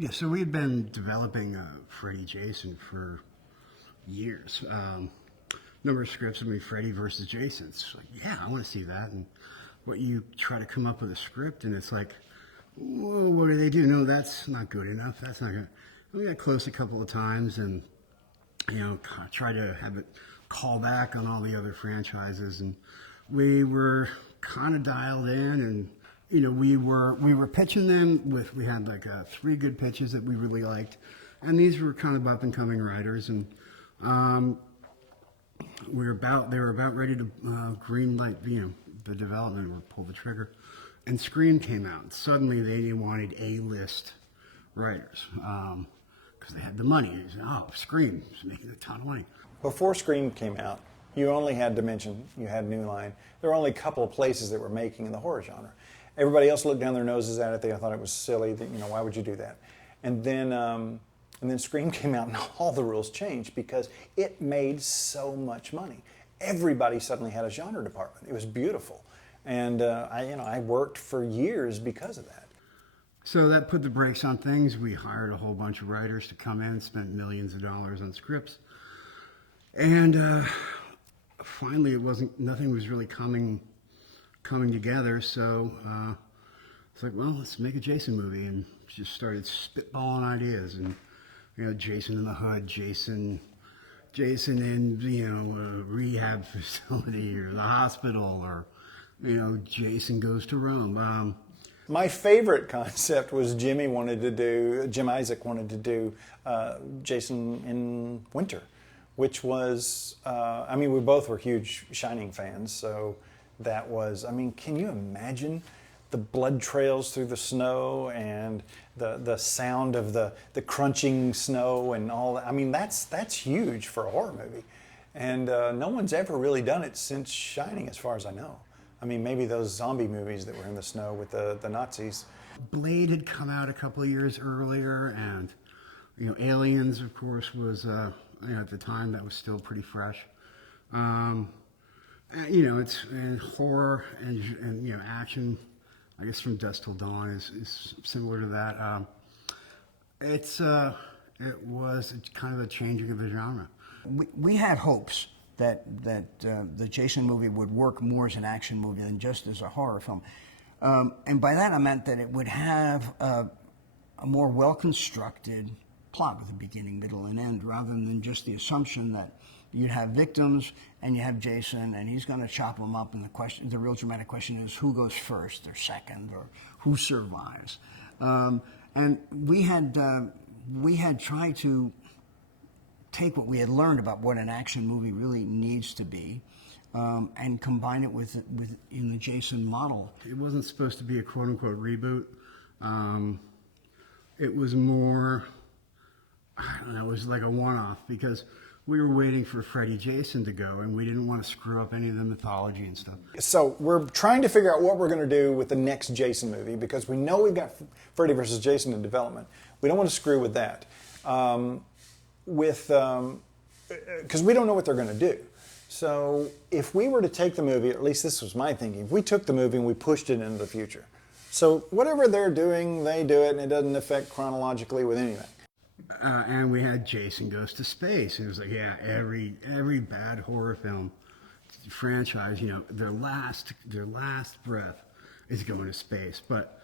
Yeah, so we had been developing Freddy Jason for years. Number of scripts would be Freddy versus Jason. It's like, yeah, I want to see that. And what you try to come up with a script, and it's like, whoa, what do they do? No, that's not good enough. That's not good. We got close a couple of times, and try to have it call back on all the other franchises, and we were kind of dialed in, and we were pitching them with, we had like 3 good pitches that we really liked, and these were kind of up and coming writers, and they were about ready to green light the development or pull the trigger, and Scream came out, and suddenly they wanted A-list writers because they had the money. They said, oh, Scream's making a ton of money. Before Scream came out, you only had Dimension, you had New Line. There were only a couple of places that were making in the horror genre. Everybody else looked down their noses at it. They thought it was silly. That, why would you do that? And then Scream came out, and all the rules changed because it made so much money. Everybody suddenly had a genre department. It was beautiful, and I worked for years because of that. So that put the brakes on things. We hired a whole bunch of writers to come in, spent millions of dollars on scripts. And finally, nothing was really coming together. So it's like, well, let's make a Jason movie, and just started spitballing ideas. And Jason in the Hood, Jason in rehab facility or the hospital, or Jason Goes to Rome. My favorite concept was Jim Isaac wanted to do Jason in Winter, which was, we both were huge Shining fans, so that was, can you imagine the blood trails through the snow and the sound of the crunching snow and all that? That's huge for a horror movie. And no one's ever really done it since Shining, as far as I know. Maybe those zombie movies that were in the snow with the Nazis. Blade had come out a couple of years earlier, and Aliens, of course, was at the time that was still pretty fresh. It's and horror and action. I guess From Dusk Till Dawn is similar to that. It was kind of a changing of the genre. We had hopes that the Jason movie would work more as an action movie than just as a horror film. And by that I meant that it would have a more well-constructed plot with a beginning, middle, and end, rather than just the assumption that you'd have victims and you have Jason and he's going to chop them up, and the real dramatic question is who goes first or second, or who survives. And we had tried to take what we had learned about what an action movie really needs to be, and combine it with in the Jason model. It wasn't supposed to be a quote-unquote reboot. It was more, it was like a one-off, because we were waiting for Freddy Jason to go, and we didn't want to screw up any of the mythology and stuff. So we're trying to figure out what we're going to do with the next Jason movie, because we know we've got Freddy versus Jason in development. We don't want to screw with that. Because we don't know what they're going to do. So if we were to take the movie, or at least this was my thinking, if we took the movie and we pushed it into the future. So whatever they're doing, they do it, and it doesn't affect chronologically with anything. And we had Jason Goes to Space, and it was like, yeah, every bad horror film franchise, their last breath is going to space. But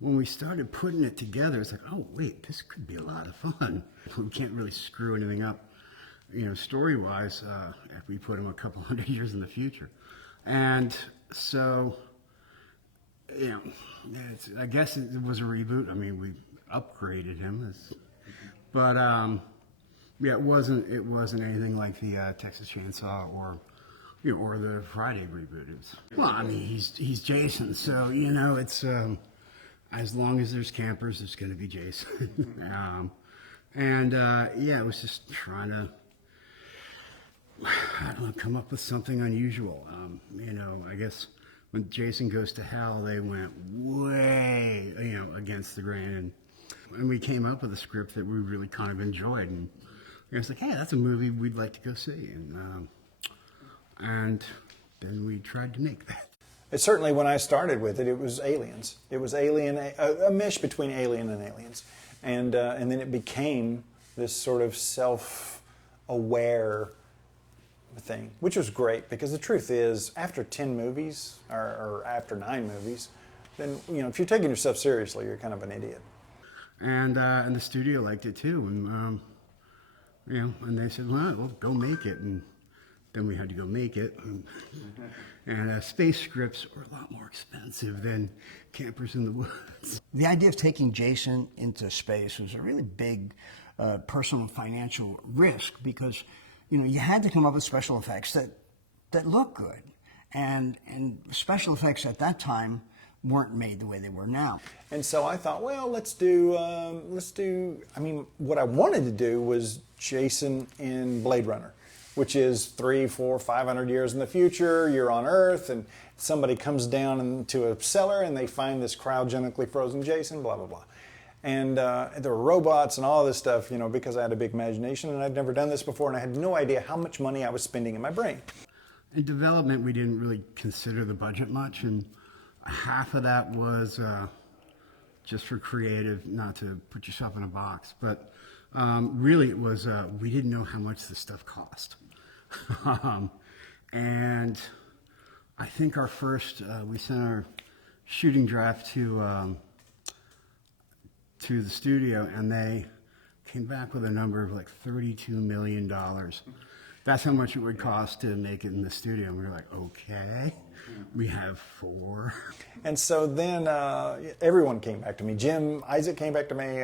when we started putting it together, it's like, oh wait, this could be a lot of fun. We can't really screw anything up, story-wise, if we put them a couple hundred years in the future. And so, I guess it was a reboot. We upgraded him, but it wasn't anything like the Texas Chainsaw or the Friday reboot. He's Jason, so it's as long as there's campers, there's going to be Jason. It was just trying to, come up with something unusual. I guess when Jason Goes to Hell, they went way, against the grain, and we came up with a script that we really kind of enjoyed, and I was like, hey, that's a movie we'd like to go see, and then we tried to make that. Certainly, when I started with it, it was Aliens. It was a mesh between Alien and Aliens. and then it became this sort of self-aware thing, which was great because the truth is, after 10 movies or after 9 movies, then if you're taking yourself seriously, you're kind of an idiot. And the studio liked it too, and and they said, well, go make it, and then we had to go make it. And space scripts were a lot more expensive than Campers in the Woods. The idea of taking Jason into space was a really big personal financial risk because you had to come up with special effects that look good, and special effects at that time weren't made the way they were now. And so I thought, well, let's do. I mean, what I wanted to do was Jason in Blade Runner, which is 300, 400, 500 years in the future. You're on Earth, and somebody comes down into a cellar, and they find this cryogenically frozen Jason. Blah blah blah. And there were robots and all this stuff, because I had a big imagination and I'd never done this before, and I had no idea how much money I was spending in my brain. In development, we didn't really consider the budget much, and half of that was just for creative, not to put yourself in a box. But really, it was we didn't know how much the stuff cost. And I think our first, we sent our shooting draft to the studio, and they came back with a number of like $32 million. That's how much it would cost to make it in the studio. And we were like, okay, we have 4. And so then everyone came back to me. Isaac came back to me.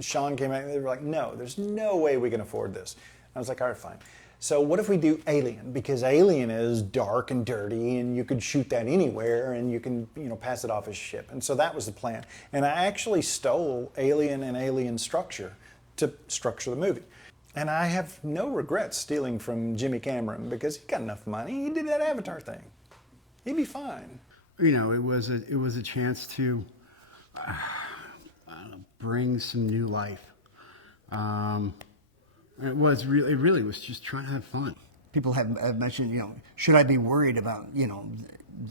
Sean came back. They were like, no, there's no way we can afford this. I was like, all right, fine. So what if we do Alien? Because Alien is dark and dirty, and you could shoot that anywhere, and you can, pass it off as a ship. And so that was the plan. And I actually stole Alien and Alien structure to structure the movie. And I have no regrets stealing from Jimmy Cameron because he got enough money. He did that Avatar thing. He'd be fine. It was a chance to bring some new life. It really was just trying to have fun. People have mentioned, should I be worried about,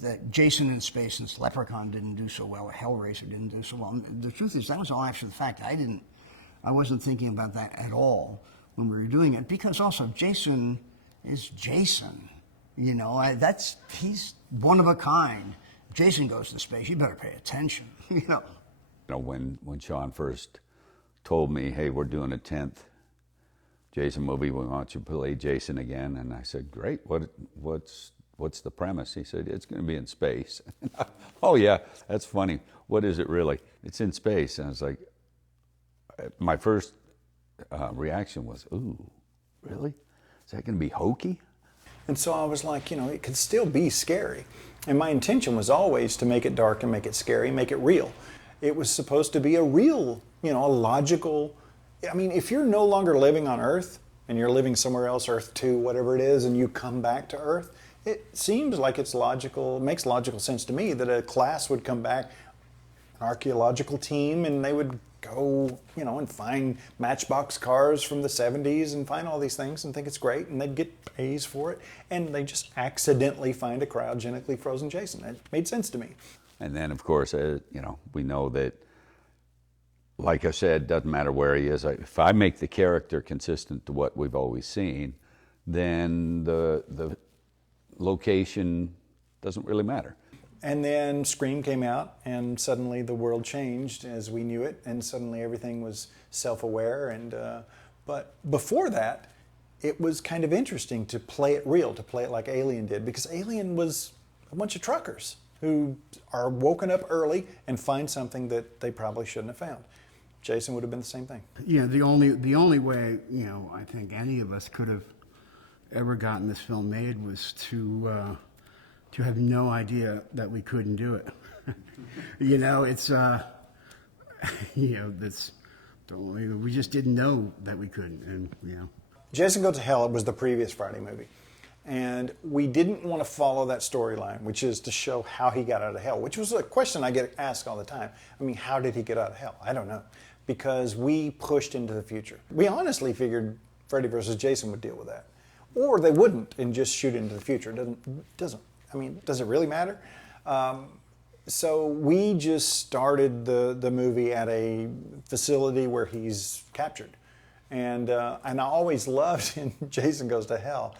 that Jason in space, since Leprechaun didn't do so well, Hellraiser didn't do so well. And the truth is, that was all after the fact. I wasn't thinking about that at all when we were doing it, because also Jason is Jason. He's one of a kind. Jason goes to space, you better pay attention. When Sean first told me, hey, we're doing a 10th Jason movie, we want you to play Jason again, and I said, great, what's the premise? He said, it's going to be in space. Oh yeah, that's funny. What is it really? It's in space. And I was like, my first reaction was, ooh, really? Is that going to be hokey? And so I was like, it could still be scary. And my intention was always to make it dark and make it scary, make it real. It was supposed to be a real, a logical. I mean, if you're no longer living on Earth and you're living somewhere else, Earth 2, whatever it is, and you come back to Earth, it seems like it's logical, it makes logical sense to me that a class would come back, an archaeological team, and they would go, and find matchbox cars from the 70s and find all these things and think it's great, and they'd get A's for it, and they just accidentally find a cryogenically frozen Jason. It made sense to me. And then, of course, we know that, like I said, doesn't matter where he is. If I make the character consistent to what we've always seen, then the location doesn't really matter. And then Scream came out, and suddenly the world changed as we knew it, and suddenly everything was self-aware. And but before that, it was kind of interesting to play it real, to play it like Alien did, because Alien was a bunch of truckers who are woken up early and find something that they probably shouldn't have found. Jason would have been the same thing. The only way I think any of us could have ever gotten this film made was to have no idea that we couldn't do it. It's that's we just didn't know that we couldn't, and Jason Goes to Hell was the previous Friday movie, and we didn't want to follow that storyline, which is to show how he got out of hell, which was a question I get asked all the time. I mean, how did he get out of hell? I don't know, because we pushed into the future. We honestly figured Freddy versus Jason would deal with that, or they wouldn't and just shoot into the future. It doesn't. I mean, does it really matter? So we just started the movie at a facility where he's captured, and I always loved in Jason Goes to Hell,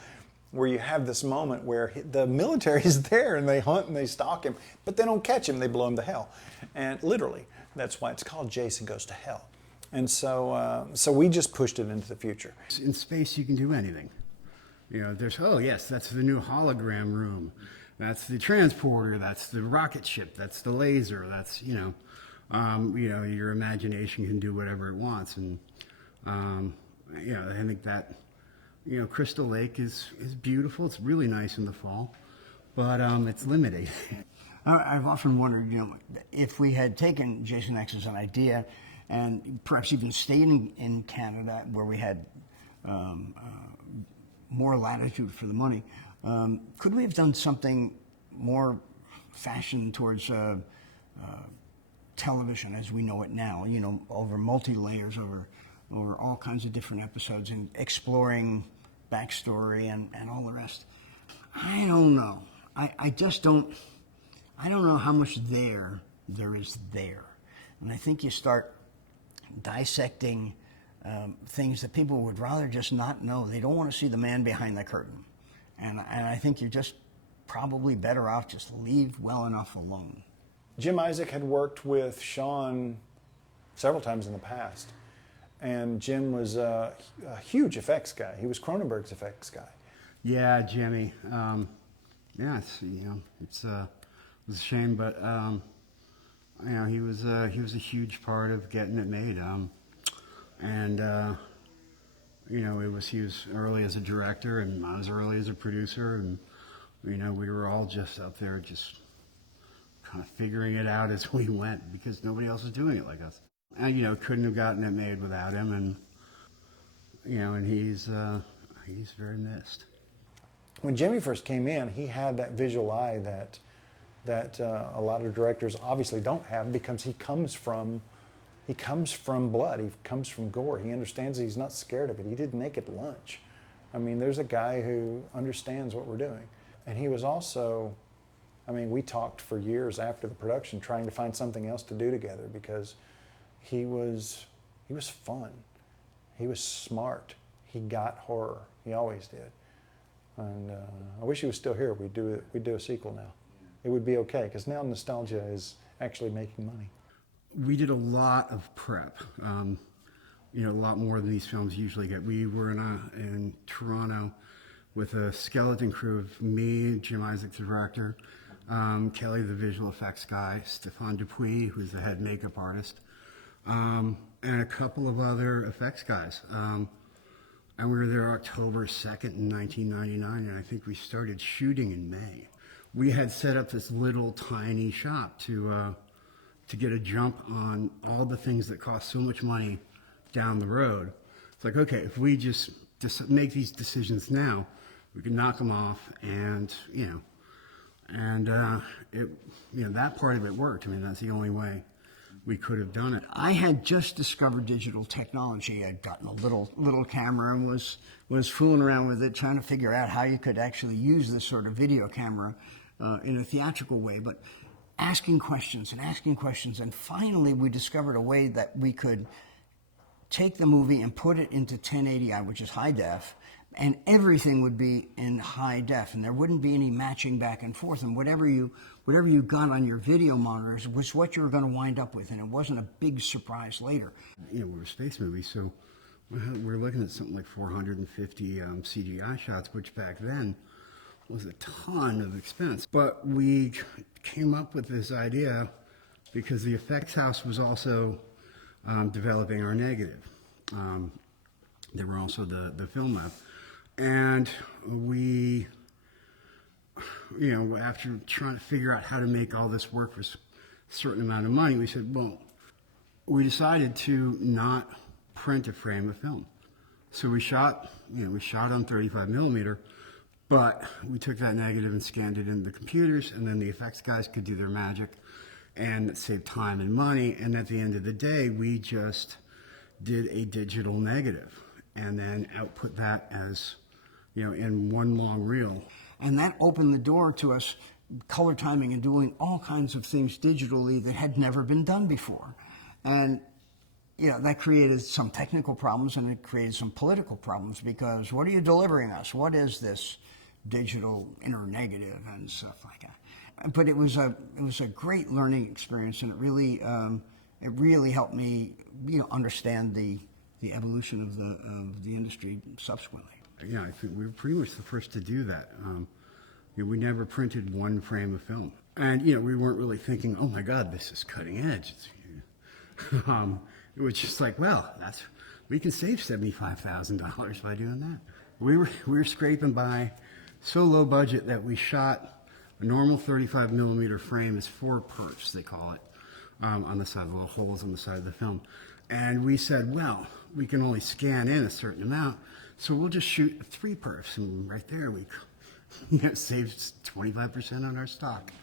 where you have this moment where the military is there and they hunt and they stalk him, but they don't catch him. They blow him to hell, and literally that's why it's called Jason Goes to Hell. And so we just pushed it into the future. In space, you can do anything. There's, oh yes, that's the new hologram room. That's the transporter. That's the rocket ship. That's the laser. That's, your imagination can do whatever it wants. And, I think that, Crystal Lake is beautiful. It's really nice in the fall, but it's limiting. I've often wondered, if we had taken Jason X as an idea and perhaps even stayed in Canada where we had more latitude for the money, could we have done something more fashioned towards television as we know it now, over multi-layers, over all kinds of different episodes and exploring backstory and all the rest? I don't know. I just don't. I don't know how much there is there. And I think you start dissecting things that people would rather just not know. They don't want to see the man behind the curtain. And I think you're just probably better off just leave well enough alone. Jim Isaac had worked with Sean several times in the past. And Jim was a huge effects guy. He was Cronenberg's effects guy. Yeah, Jimmy. It was a shame, but he was a huge part of getting it made. He was early as a director and not as early as a producer, and we were all just up there just kind of figuring it out as we went because nobody else was doing it like us. And couldn't have gotten it made without him, and and he's very missed. When Jimmy first came in, he had that visual eye that a lot of directors obviously don't have because he comes from blood, he comes from gore. He understands it. He's not scared of it. He did Naked Lunch. I mean, there's a guy who understands what we're doing. And he was also, we talked for years after the production trying to find something else to do together because he was fun. He was smart. He got horror. He always did. And I wish he was still here. We'd do a sequel now. It would be okay because now nostalgia is actually making money. We did a lot of prep, a lot more than these films usually get. We were in Toronto with a skeleton crew of me, Jim Isaac, the director, Kelly, the visual effects guy, Stéphane Dupuis, who's the head makeup artist, and a couple of other effects guys. And we were there October 2nd in 1999, and I think we started shooting in May. We had set up this little tiny shop to get a jump on all the things that cost so much money down the road. It's like, okay, if we just make these decisions now, we can knock them off, and that part of it worked. That's the only way we could have done it. I had just discovered digital technology. I'd gotten a little camera and was fooling around with it, trying to figure out how you could actually use this sort of video camera in a theatrical way, but asking questions, and finally we discovered a way that we could take the movie and put it into 1080i, which is high def, and everything would be in high def, and there wouldn't be any matching back and forth, and whatever you got on your video monitors was what you were going to wind up with, and it wasn't a big surprise later. We were a space movie, so we're looking at something like 450 CGI shots, which back then was a ton of expense. But we came up with this idea because the effects house was also developing our negative. They were also the film lab. And we, after trying to figure out how to make all this work for a certain amount of money, we said, well, we decided to not print a frame of film. So we shot on 35 millimeter, but we took that negative and scanned it into the computers, and then the effects guys could do their magic and save time and money. And at the end of the day, we just did a digital negative and then output that as, in one long reel. And that opened the door to us color timing and doing all kinds of things digitally that had never been done before. And that created some technical problems, and it created some political problems, because what are you delivering us? What is this digital inner negative and stuff like that? But it was a great learning experience, and it really helped me understand the evolution of the industry subsequently. Yeah, I think we were pretty much the first to do that. We never printed one frame of film, and we weren't really thinking, "Oh my God, this is cutting edge." It was just like, well, we can save $75,000 by doing that. We were scraping by so low budget that we shot a normal 35 millimeter frame is 4 perfs, they call it, on the side, little holes on the side of the film. And we said, well, we can only scan in a certain amount, so we'll just shoot 3 perfs. And right there, we saved 25% on our stock.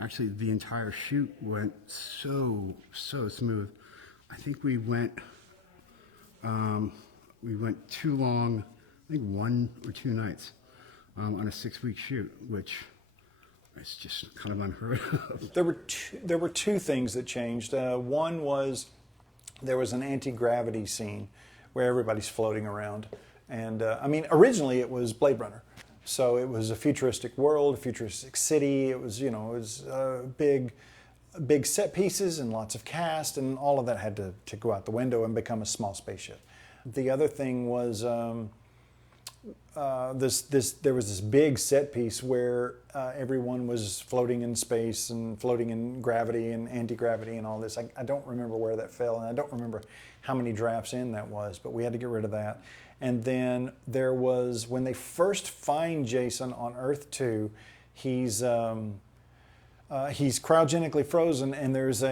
Actually, the entire shoot went so smooth. I think we went too long, I think 1 or 2 nights on a 6-week shoot, which is just kind of unheard of. There were two things that changed. One was there was an anti-gravity scene where everybody's floating around. And originally it was Blade Runner. So it was a futuristic world, a futuristic city. It was, big set pieces and lots of cast, and all of that had to go out the window and become a small spaceship. The other thing was there was this big set piece where everyone was floating in space and floating in gravity and anti-gravity and all this. I don't remember where that fell, and I don't remember how many drafts in that was, but we had to get rid of that. And then there was, when they first find Jason on Earth 2, he's cryogenically frozen, and there's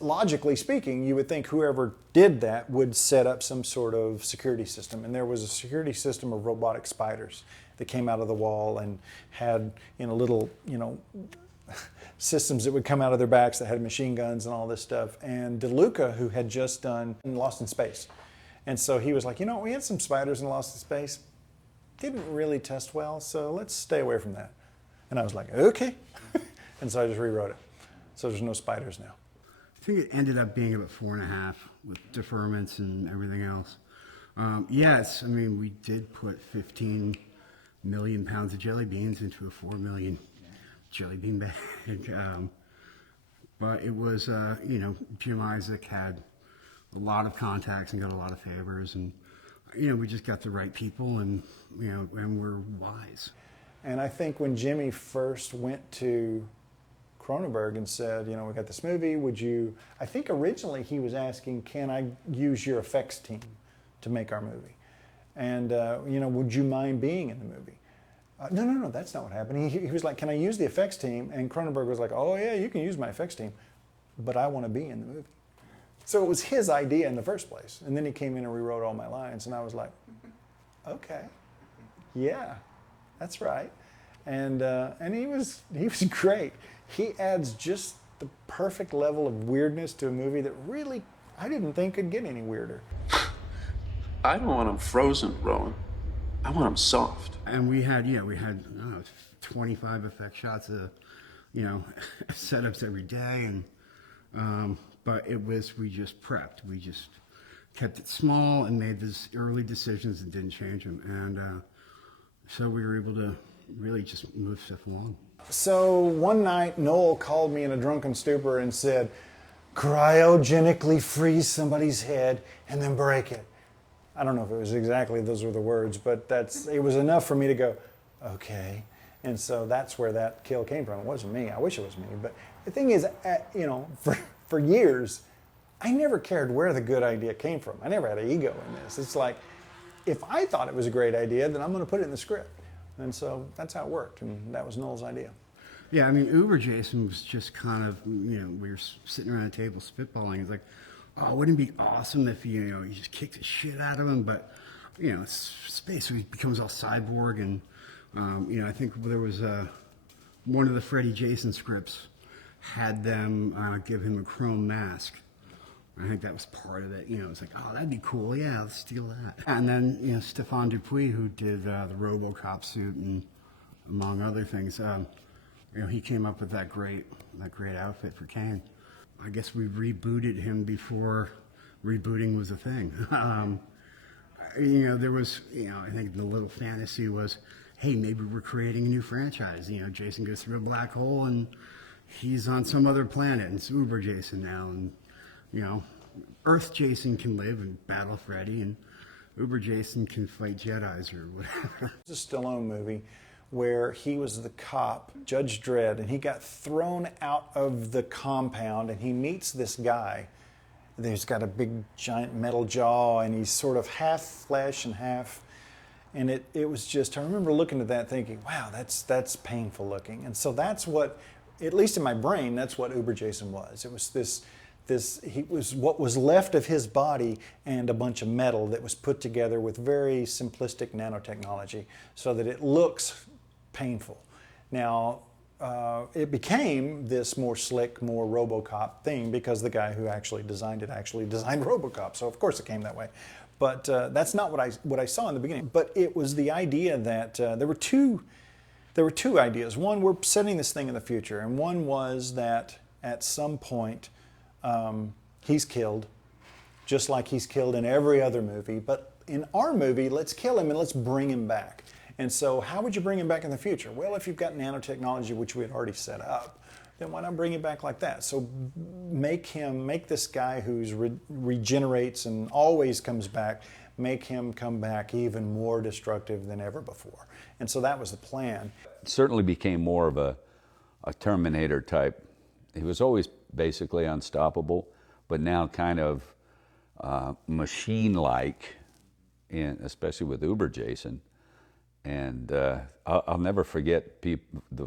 logically speaking, you would think whoever did that would set up some sort of security system. And there was a security system of robotic spiders that came out of the wall and had, little, systems that would come out of their backs that had machine guns and all this stuff. And DeLuca, who had just done Lost in Space. And so he was like, we had some spiders in Lost in Space. Didn't really test well, so let's stay away from that. And I was like, okay. And so I just rewrote it. So there's no spiders now. I think it ended up being about 4.5 with deferments and everything else. Yes, we did put 15 million pounds of jelly beans into a 4 million jelly bean bag. But it was, Jim Isaac had a lot of contacts and got a lot of favors, and we just got the right people, and and we're wise. And I think when Jimmy first went to Cronenberg and said, we got this movie, I think originally he was asking, can I use your effects team to make our movie? And, would you mind being in the movie? No, that's not what happened. He was like, can I use the effects team? And Cronenberg was like, oh yeah, you can use my effects team, but I want to be in the movie. So it was his idea in the first place. And then he came in and rewrote all my lines, and I was like, okay, yeah, that's right. And he was great. He adds just the perfect level of weirdness to a movie that really I didn't think could get any weirder. I don't want them frozen, Rowan. I want them soft. And we had 25 effect shots of, setups every day, and but we just prepped. We just kept it small and made these early decisions and didn't change them, and so we were able to really just move stuff along. So one night, Noel called me in a drunken stupor and said, cryogenically freeze somebody's head and then break it. I don't know if it was exactly those were the words, but it was enough for me to go, okay. And so that's where that kill came from. It wasn't me. I wish it was me. But the thing is, for years, I never cared where the good idea came from. I never had an ego in this. It's like, if I thought it was a great idea, then I'm going to put it in the script. And so that's how it worked, and that was Noel's idea. Yeah, Uber Jason was just kind of, we were sitting around a table spitballing. It's like, oh, wouldn't it be awesome if, you just kicked the shit out of him, but, it's space, so he becomes all cyborg, and, I think there was one of the Freddy Jason scripts had them give him a chrome mask. I think that was part of it. It's like, oh, that'd be cool. Yeah, let's steal that. And then, Stefan Dupuis, who did the RoboCop suit, and among other things. He came up with that great outfit for Kane. I guess we rebooted him before rebooting was a thing. There was, I think the little fantasy was, hey, maybe we're creating a new franchise. Jason goes through a black hole and he's on some other planet, and it's Uber Jason now. And, Earth Jason can live and battle Freddy, and Uber Jason can fight Jedis or whatever. It's a Stallone movie where he was the cop, Judge Dredd, and he got thrown out of the compound, and he meets this guy. He's got a big, giant metal jaw, and he's sort of half flesh and half... And it was just, I remember looking at that thinking, wow, that's painful looking. And so that's what, at least in my brain, that's what Uber Jason was. It was he was what was left of his body and a bunch of metal that was put together with very simplistic nanotechnology so that it looks painful. Now, it became this more slick, more RoboCop thing because the guy who actually designed RoboCop. So of course it came that way. But that's not what I saw in the beginning. But it was the idea that there were two ideas. One, we're setting this thing in the future, and one was that at some point he's killed, just like he's killed in every other movie. But in our movie, let's kill him and let's bring him back. And so how would you bring him back in the future? Well, if you've got nanotechnology, which we had already set up, then why not bring him back like that? So make this guy who's regenerates and always comes back, make him come back even more destructive than ever before. And so that was the plan. It certainly became more of a Terminator type. He was always basically unstoppable, but now kind of machine-like, especially with Uber Jason. And I'll never forget the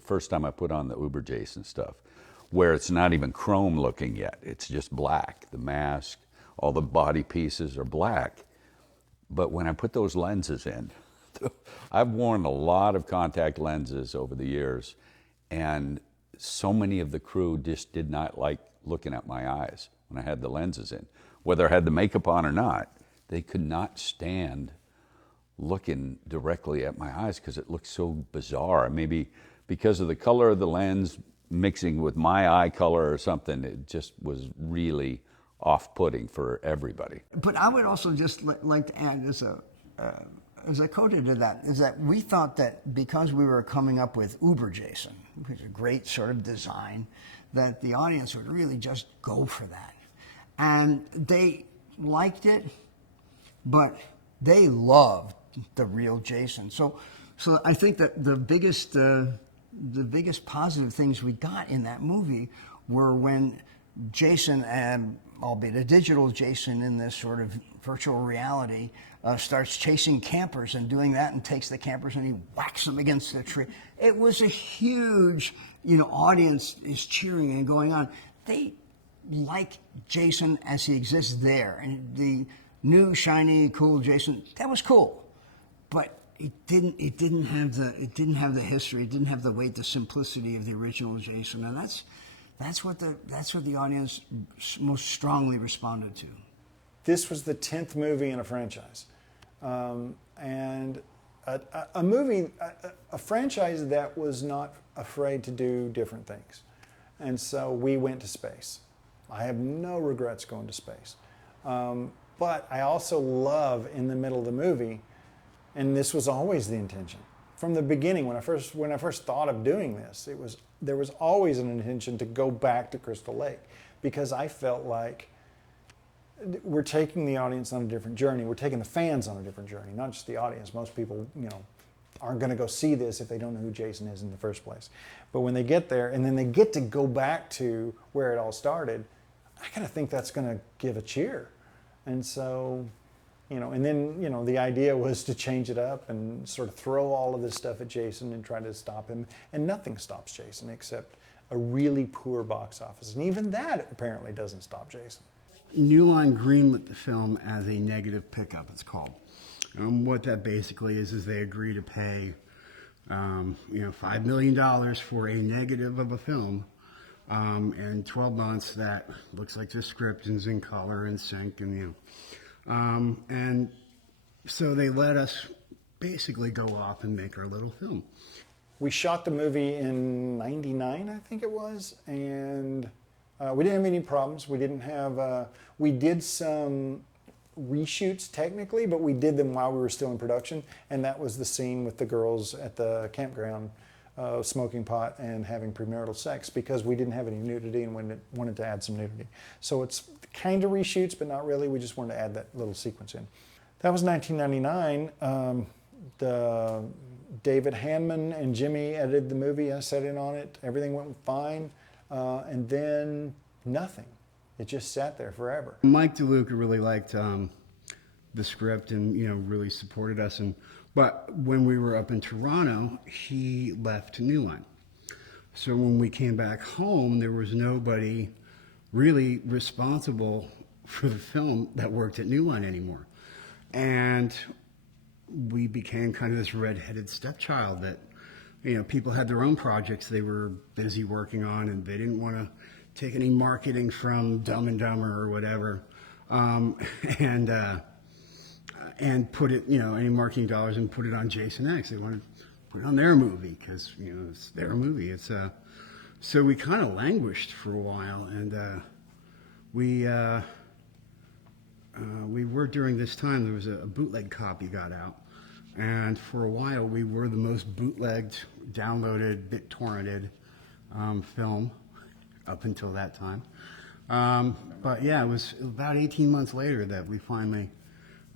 first time I put on the Uber Jason stuff, where it's not even chrome looking yet. It's just black. The mask, all the body pieces are black. But when I put those lenses in, I've worn a lot of contact lenses over the years, and so many of the crew just did not like looking at my eyes when I had the lenses in. Whether I had the makeup on or not, they could not stand looking directly at my eyes because it looked so bizarre. Maybe because of the color of the lens mixing with my eye color or something, it just was really off-putting for everybody. But I would also just like to add as a coda to that, is that we thought that because we were coming up with Uber Jason, which is a great sort of design, that the audience would really just go for that. And they liked it, but they loved the real Jason. So I think that the biggest positive things we got in that movie were when Jason, albeit a digital Jason in this sort of virtual reality, starts chasing campers and doing that, and takes the campers and he whacks them against the tree. It was a huge, audience is cheering and going on. They like Jason as he exists there, and the new shiny cool Jason, that was cool. But it didn't have the history, it didn't have the weight, the simplicity of the original Jason, and that's what the audience most strongly responded to. This was the 10th movie in a franchise, and a movie, a franchise that was not afraid to do different things, and so we went to space. I have no regrets going to space, but I also love in the middle of the movie. And this was always the intention from the beginning. When I first thought of doing this, there was always an intention to go back to Crystal Lake, because I felt like we're taking the audience on a different journey. We're taking the fans on a different journey, not just the audience. Most people, aren't going to go see this if they don't know who Jason is in the first place. But when they get there and then they get to go back to where it all started, I kind of think that's going to give a cheer. And so. And then, the idea was to change it up and sort of throw all of this stuff at Jason and try to stop him. And nothing stops Jason except a really poor box office. And even that apparently doesn't stop Jason. New Line greenlit the film as a negative pickup, it's called. What that basically is they agree to pay, $5 million for a negative of a film. And 12 months that looks like the script is in color and sync and, and so they let us basically go off and make our little film. We shot the movie in '99, I think it was, and we didn't have any problems. We didn't have. We did some reshoots technically, but we did them while we were still in production, and that was the scene with the girls at the campground smoking pot and having premarital sex, because we didn't have any nudity and wanted to add some nudity. So it's kind of reshoots, but not really. We just wanted to add that little sequence in. That was 1999. David Hanman and Jimmy edited the movie. I sat in on it. Everything went fine, and then nothing. It just sat there forever. Mike DeLuca really liked the script and really supported us. But when we were up in Toronto, he left New Line. So when we came back home, there was nobody really responsible for the film that worked at New Line anymore, and we became kind of this red-headed stepchild that people had their own projects they were busy working on, and they didn't want to take any marketing from Dumb and Dumber or whatever, and put it, any marketing dollars and put it on Jason X. They wanted to put it on their movie because, it's their movie. So we kind of languished for a while, and we were, during this time, there was a bootleg copy got out. And for a while, we were the most bootlegged, downloaded, BitTorrented film up until that time. But yeah, it was about 18 months later that we finally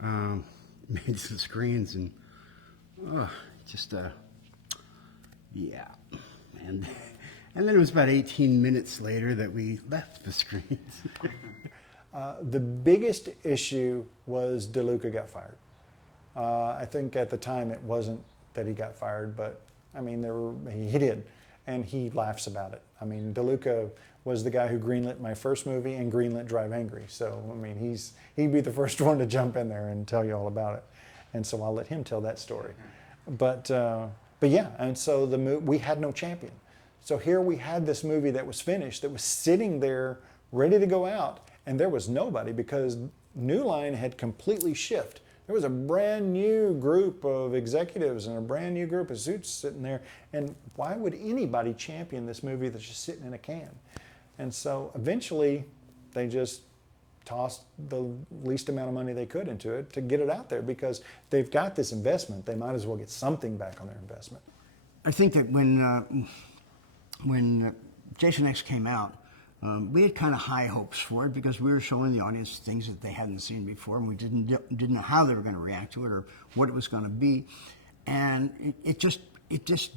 made some screens, and yeah. And then it was about 18 minutes later that we left the screens. The biggest issue was DeLuca got fired. I think at the time it wasn't that he got fired, but I mean, he did, and he laughs about it. I mean, DeLuca was the guy who greenlit my first movie and greenlit Drive Angry. So I mean, he'd be the first one to jump in there and tell you all about it. And so I'll let him tell that story. But yeah, and so we had no champion. So here we had this movie that was finished, that was sitting there ready to go out, and there was nobody because New Line had completely shifted. There was a brand new group of executives and a brand new group of suits sitting there, and why would anybody champion this movie that's just sitting in a can? And so eventually they just tossed the least amount of money they could into it to get it out there, because they've got this investment. They might as well get something back on their investment. I think that when Jason X came out, we had kind of high hopes for it because we were showing the audience things that they hadn't seen before, and we didn't know how they were going to react to it or what it was going to be, and it just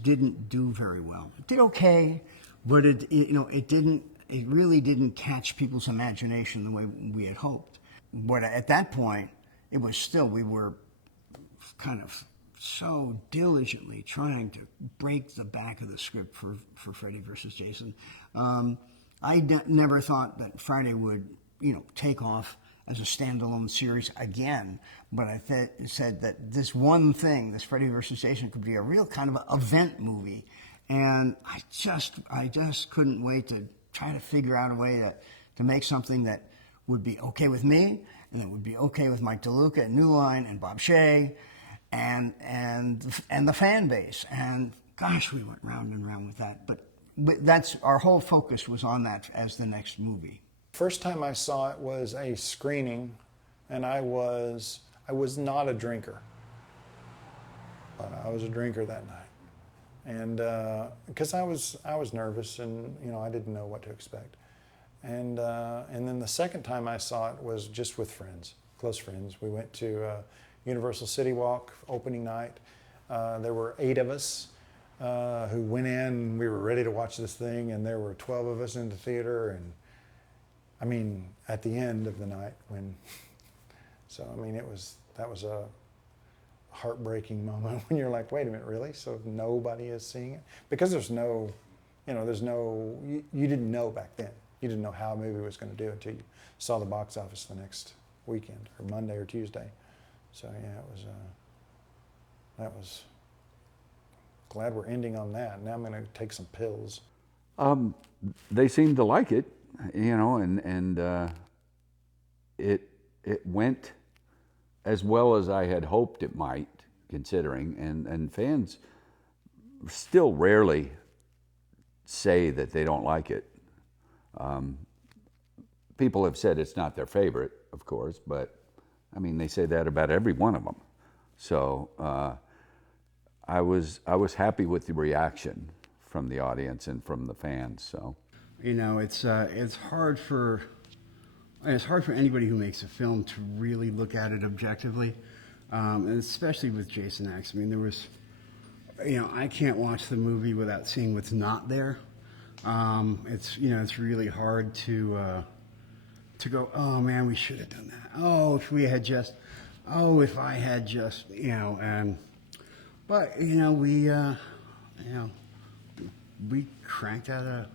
didn't do very well. It did okay, but it really didn't catch people's imagination the way we had hoped. But at that point, we were kind of so diligently trying to break the back of the script for Freddy versus Jason. I never thought that Friday would, take off as a standalone series again. But I said that this one thing, this Freddy versus Jason, could be a real kind of event movie, and I just couldn't wait to try to figure out a way to make something that would be okay with me, and that would be okay with Mike DeLuca at New Line and Bob Shea, and the fan base. And gosh, we went round and round with that, but that's our whole focus was on that as the next movie. First time I saw it was a screening, and I was not a drinker, but I was a drinker that night, and because I was nervous, and I didn't know what to expect, and then the second time I saw it was just with friends, close friends. We went to Universal City Walk opening night. There were 8 of us. Who went in, we were ready to watch this thing, and there were 12 of us in the theater, and I mean, at the end of the night that was a heartbreaking moment when you're like, wait a minute, really? So nobody is seeing it? Because you didn't know back then. You didn't know how a movie was going to do until you saw the box office the next weekend, or Monday or Tuesday. So yeah, that was glad we're ending on that. Now I'm going to take some pills. They seemed to like it, and it went as well as I had hoped it might, considering, and fans still rarely say that they don't like it. People have said it's not their favorite, of course, but I mean, they say that about every one of them. So I was happy with the reaction from the audience and from the fans. So You know, it's hard for anybody who makes a film to really look at it objectively, and especially with Jason X. I mean, there was, I can't watch the movie without seeing what's not there. It's really hard to go, oh man, we should have done that. Oh, if I had just, but we cranked out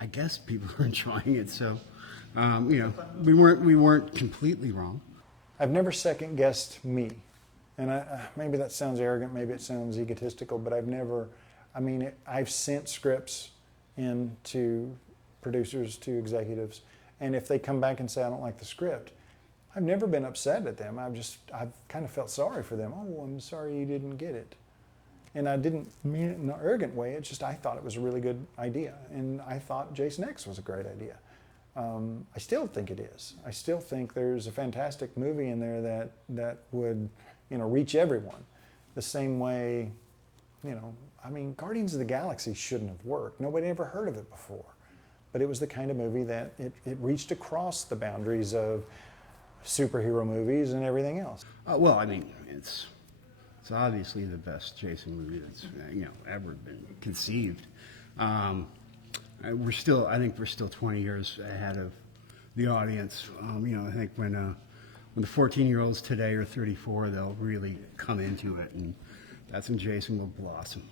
I guess people are enjoying it, so we weren't completely wrong. I've never second guessed me, and maybe that sounds arrogant, maybe it sounds egotistical, but I've sent scripts in to producers, to executives, and if they come back and say I don't like the script, I've never been upset at them. I've kind of felt sorry for them. Oh, I'm sorry you didn't get it. And I didn't mean it in an arrogant way. It's just I thought it was a really good idea. And I thought Jason X was a great idea. I still think it is. I still think there's a fantastic movie in there that would, reach everyone. The same way, Guardians of the Galaxy shouldn't have worked. Nobody ever heard of it before. But it was the kind of movie that it reached across the boundaries of superhero movies and everything else. It's obviously the best Jason movie that's ever been conceived. I think we're still 20 years ahead of the audience. I think when the 14-year-olds today are 34, they'll really come into it, and that's when Jason will blossom.